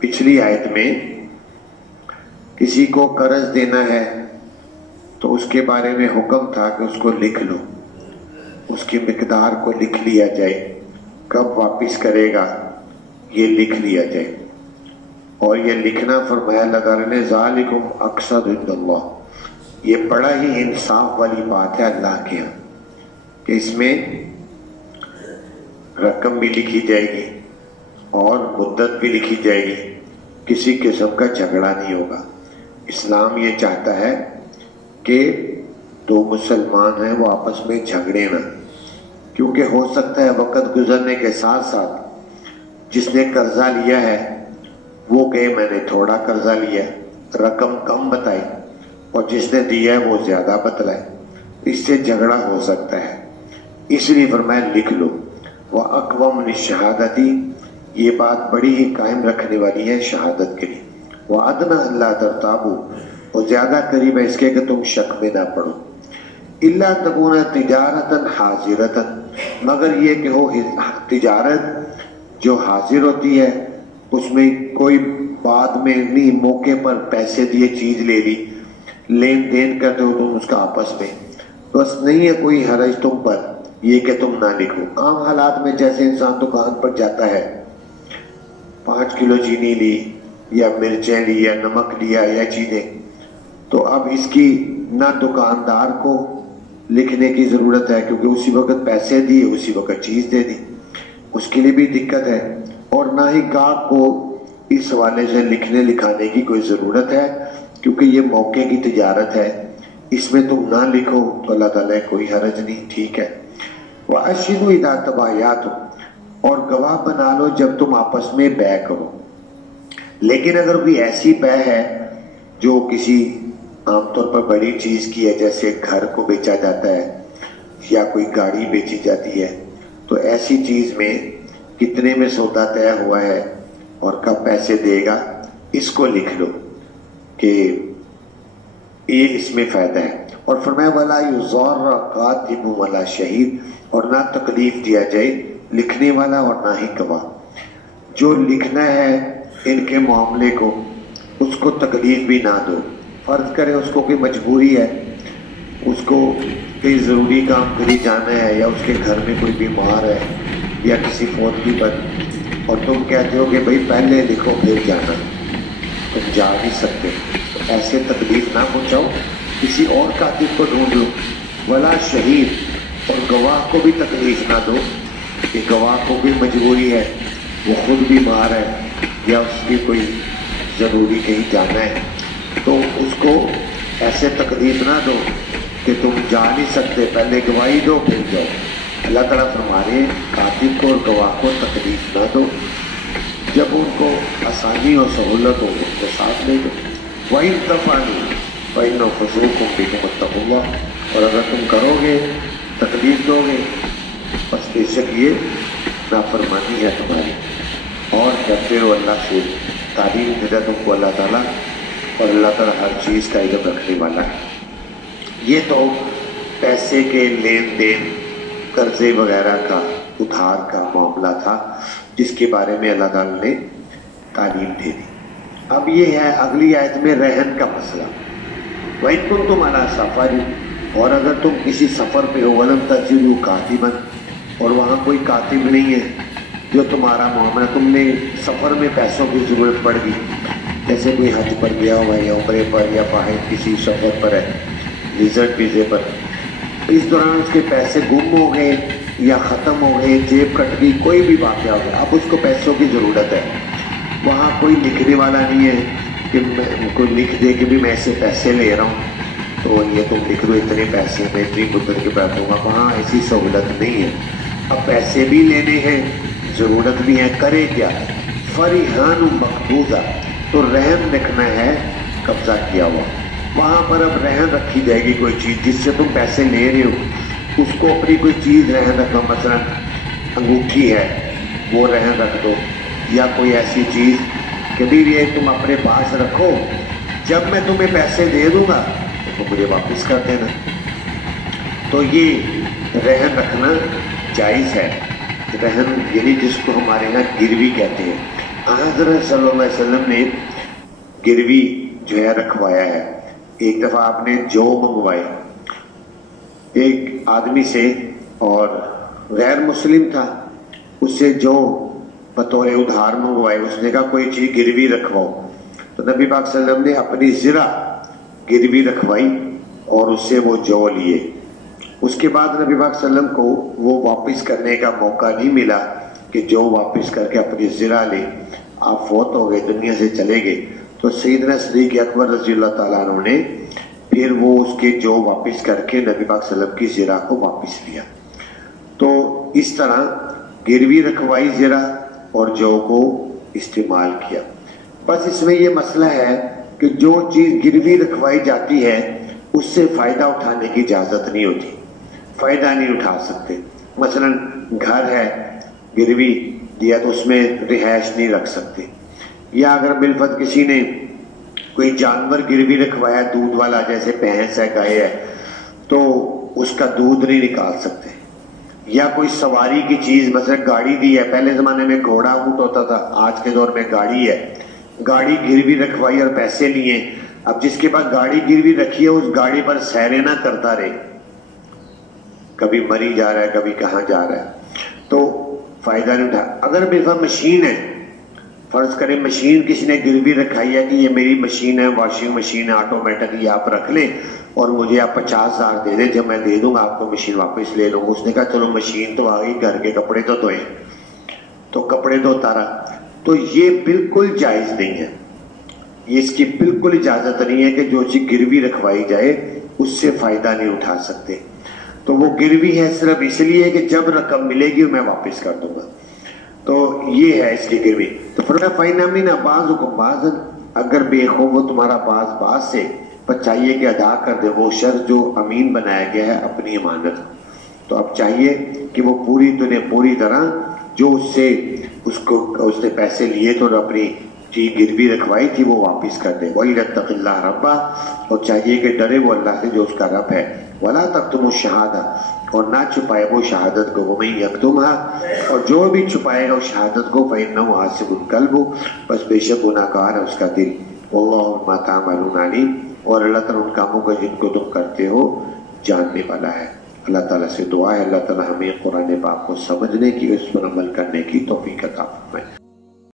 پچھلی آیت میں کسی کو قرض دینا ہے تو اس کے بارے میں حکم تھا کہ اس کو لکھ لو، اس کی مقدار کو لکھ لیا جائے، کب واپس کرے گا یہ لکھ لیا جائے، اور یہ لکھنا فرمایا اللہ تعالیٰ نے ذالکم اقسط عند اللہ، یہ بڑا ہی انصاف والی بات ہے اللہ کے ہاں کہ اس میں رقم بھی لکھی جائے گی اور مدت بھی لکھی جائے گی، کسی قسم کا جھگڑا نہیں ہوگا۔ اسلام یہ چاہتا ہے کہ دو مسلمان ہیں وہ آپس میں جھگڑے نہ، کیونکہ ہو سکتا ہے وقت گزرنے کے ساتھ ساتھ جس نے قرضہ لیا ہے وہ کہے میں نے تھوڑا قرضہ لیا، رقم کم بتائی، اور جس نے دیا ہے وہ زیادہ بتلائے، اس سے جھگڑا ہو سکتا ہے، اس لیے فرمایا لکھ لو۔ وَأَقْوَمُ لِلشَّهَادَةِ، یہ بات بڑی ہی قائم رکھنے والی ہے شہادت کے لیے۔ وَأَدْنَىٰ أَلَّا تَرْتَابُوا، اور زیادہ قریب ہے اس کے کہ تم شک میں نہ پڑو۔ إِلَّا تَكُونَ تِجَارَةً حَاضِرَةً، مگر یہ کہ ہو تجارت جو حاضر ہوتی ہے، اس میں کوئی بعد میں نہیں، موقع پر پیسے دیے چیز لے لی، لین دین کرتے ہو تم اس کا آپس میں، بس نہیں ہے کوئی حرج تم پر یہ کہ تم نہ لکھو۔ عام حالات میں جیسے انسان دکان پر جاتا ہے، 5 کلو چینی لی یا مرچیں لی یا نمک لیا یا چیزیں، تو اب اس کی نہ دکاندار کو لکھنے کی ضرورت ہے کیونکہ اسی وقت پیسے دیے اسی وقت چیز دے دی، اس کے لیے بھی دقت ہے، اور نہ ہی گاہک کو اس حوالے سے لکھنے لکھانے کی کوئی ضرورت ہے کیونکہ یہ موقع کی تجارت ہے، اس میں تم نہ لکھو تو اللہ تعالیٰ کوئی حرج نہیں، ٹھیک ہے۔ وَأَشْهِدُوا إِذَا تَبَايَعْتُمْ، اور گواہ بنا لو جب تم آپس میں بیع کرو۔ لیکن اگر کوئی ایسی بیع ہے جو کسی عام طور پر بڑی چیز کی ہے، جیسے گھر کو بیچا جاتا ہے یا کوئی گاڑی بیچی جاتی ہے، تو ایسی چیز میں کتنے میں سودا طے ہوا ہے اور کب پیسے دے گا اس کو لکھ لو کہ یہ اس میں فائدہ ہے۔ اور فرمایا وَلَا يُضَارَّ كَاتِبٌ وَلَا شَهِيدٌ، اور نہ تکلیف دیا جائے لکھنے والا اور نہ ہی گواہ۔ جو لکھنا ہے ان کے معاملے کو اس کو تکلیف بھی نہ دو، فرض کرے اس کو کوئی مجبوری ہے، اس کو کوئی ضروری کام کے لیے جانا ہے یا اس کے گھر میں کوئی بیمار ہے یا کسی فوتگی پر، اور تم کہتے ہو کہ بھئی پہلے لکھو پھر جانا، تم جا نہیں سکتے، ایسے تکلیف نہ پہنچاؤ، کسی اور کاتب کو ڈھونڈ لو۔ ولا شہید، اور گواہ کو بھی تکلیف نہ دو کہ گواہ کو بھی مجبوری ہے، وہ خود بیمار ہے یا اس کی کوئی ضروری کہیں جانا ہے، تو اس کو ایسے تکلیف نہ دو کہ تم جا نہیں سکتے، پہلے گواہی دو پھر جاؤ۔ اللہ تعالیٰ فرما رہے ہیں کاتب کو اور گواہ کو تکلیف نہ دو، جب ان کو آسانی اور سہولت ہو ان کو ساتھ لے دو۔ وَإِن تَفْعَلُوا فَإِنَّهُ فُسُوقٌ بِكُمْ وَاتَّقُوا اللَّهَ، اور اگر تم کرو گے تکلیف دو گے بس بے شک یہ نافرمانی ہے تمہاری، اور ڈرتے ہو اللہ سے، تعلیم دیتا تم کو اللہ تعالیٰ، اور اللہ تعالیٰ ہر چیز کا علم رکھنے والا ہے۔ یہ تو پیسے کے لین دین، قرضے وغیرہ کا، ادھار کا معاملہ تھا جس کے بارے میں اللہ تعالیٰ نے تعلیم دے دی۔ اب یہ ہے اگلی آیت میں رہن کا مسئلہ۔ وَإِن كُنتُمْ عَلَىٰ سَفَرٍ، اور اگر تم کسی سفر پہ ہو، وَلَمْ تَجِدُوا كَاتِبًا، اور وہاں کوئی کاتب نہیں ہے جو تمہارا معاملہ، تم نے سفر میں پیسوں کی ضرورت پڑ گئی، جیسے کوئی حج پر گیا ہوا ہے یا عمرے پر یا باہر کسی سفر پر ہے وزٹ ویزے پر، اس دوران اس کے پیسے گم ہو گئے یا ختم ہو گئے، جیب کٹ گئی، کوئی بھی واقعہ ہو گیا، اب اس کو پیسوں کی ضرورت ہے، وہاں کوئی لکھنے والا نہیں ہے کہ کوئی لکھ دے کہ بھی میں ایسے پیسے لے رہا ہوں تو یہ تم لکھ دو اتنے پیسے میں اتنی مدت کے بیٹھوں گا، وہاں ایسی سہولت نہیں ہے، اب پیسے بھی لینے ہیں ضرورت بھی ہے، کرے کیا؟ فَرِحَانٌ مَقْبُوضَةٌ، تو رہن رکھنا ہے قبضہ کیا ہوا، وہاں پر اب رہن رکھی جائے گی کوئی چیز جس سے تم پیسے لے رہے ہو، اس کو اپنی کوئی چیز رہن رکھو، مثلا انگوٹھی ہے وہ رہن رکھ دو، یا کوئی ایسی چیز کہ بھی یہ تم اپنے پاس رکھو، جب میں تمہیں پیسے دے دوں گا تو تم مجھے واپس کر دینا۔ تو یہ رہن رکھنا جائز ہے. رہن یعنی جس کو ہمارے یہاں گروی کہتے ہیں. حضرت صلی اللہ علیہ وسلم نے گروی جو ہے رکھوایا ہے. ایک دفعہ آپ نے جو منگوائے ایک آدمی سے اور غیر مسلم تھا, اس سے جو بطور ادھار منگوائے, اس نے کہا کوئی چیز گروی رکھواؤ. تو نبی پاک صلی اللہ علیہ وسلم نے اپنی زرہ گروی رکھوائی اور اس سے وہ جو لیے. اس کے بعد نبی پاک صلی اللہ علیہ وسلم کو وہ واپس کرنے کا موقع نہیں ملا کہ جو واپس کر کے اپنی زرہ لے. آپ فوت ہو گئے, دنیا سے چلے گئے. تو سیدنا صدیق اکبر رضی اللہ تعالیٰ عنہ نے پھر وہ اس کے جو واپس کر کے نبی پاک صلی اللہ علیہ وسلم کی زرہ کو واپس لیا. تو اس طرح گروی رکھوائی زرہ اور جو کو استعمال کیا. بس اس میں یہ مسئلہ ہے کہ جو چیز گروی رکھوائی جاتی ہے اس سے فائدہ اٹھانے کی اجازت نہیں ہوتی, فائدہ نہیں اٹھا سکتے. مثلا گھر ہے گروی دیا تو اس میں رہائش نہیں رکھ سکتے. یا اگر بالفرض کسی نے کوئی جانور گروی رکھوایا دودھ والا, جیسے بھینس ہے, گائے ہے, تو اس کا دودھ نہیں نکال سکتے. یا کوئی سواری کی چیز, مثلا گاڑی دی ہے, پہلے زمانے میں گھوڑا اونٹ ہوتا تھا, آج کے دور میں گاڑی ہے, گاڑی گروی رکھوائی اور پیسے لیے. اب جس کے پاس گاڑی گروی رکھی ہے اس گاڑی پر سیریں نہ کرتا رہے, کبھی مری جا رہا ہے کبھی کہاں جا رہا ہے, تو فائدہ نہیں اٹھا. اگر بالفرض مشین ہے, فرض کریں مشین کسی نے گروی رکھائی ہے کہ یہ میری مشین ہے, واشنگ مشین ہے آٹومیٹک, یہ آپ رکھ لیں اور مجھے آپ 50,000 دے دیں, جب میں دے دوں گا آپ کو مشین واپس لے لوں گا. اس نے کہا چلو مشین تو آ گئی, گھر کے کپڑے تو دھوئے, تو کپڑے تو اتارا. تو یہ بالکل جائز نہیں ہے, یہ اس کی بالکل اجازت نہیں ہے کہ جو چیز گروی رکھوائی جائے اس سے فائدہ نہیں اٹھا سکتے. تو وہ گروی ہے صرف اس لیے کہ جب رقم ملے گی میں واپس کر دوں گا. تو یہ ہے اس کی گروی. تو فرمایا فَإِنَّ مِنْ بَعْضُكُمْ بَعْضًا, اگر بے خوف وہ تمہارا بعض سے, پر چاہیے کہ ادا کر دے وہ شخص جو امین بنایا گیا ہے اپنی امانت. تو اب چاہیے کہ وہ پوری طرح جو اس سے اس نے پیسے لیے تو اپنی چیز گروی رکھوائی تھی وہ واپس کر دے. وَلْيَتَّقِ اللَّهَ رَبَّهُ, اور چاہیے کہ ڈرے وہ اللہ سے جو اس کا رب ہے. وَلَا تَكْتُمُوا الشَّهَادَةَ, اور نہ چھپائے وہ شہادت کو. وَمَن يَكْتُمْهَا, اور جو بھی چھپائے گا وہ شہادت کو, فَإِنَّهُ حَاسِبٌ قَلْبُهُ, بس بے شک گناہ گار ہے اس کا دل. وَاللَّهُ بِمَا تَعْمَلُونَ عَلِيمٌ, اور اللہ تعالیٰ ان کاموں کا جن کو تم کرتے ہو جاننے والا ہے. اللہ تعالیٰ سے دعا ہے اللہ تعالیٰ ہمیں قرآن پاک کو سمجھنے کی, اس پر عمل کرنے کی توفیق عطا فرمائے.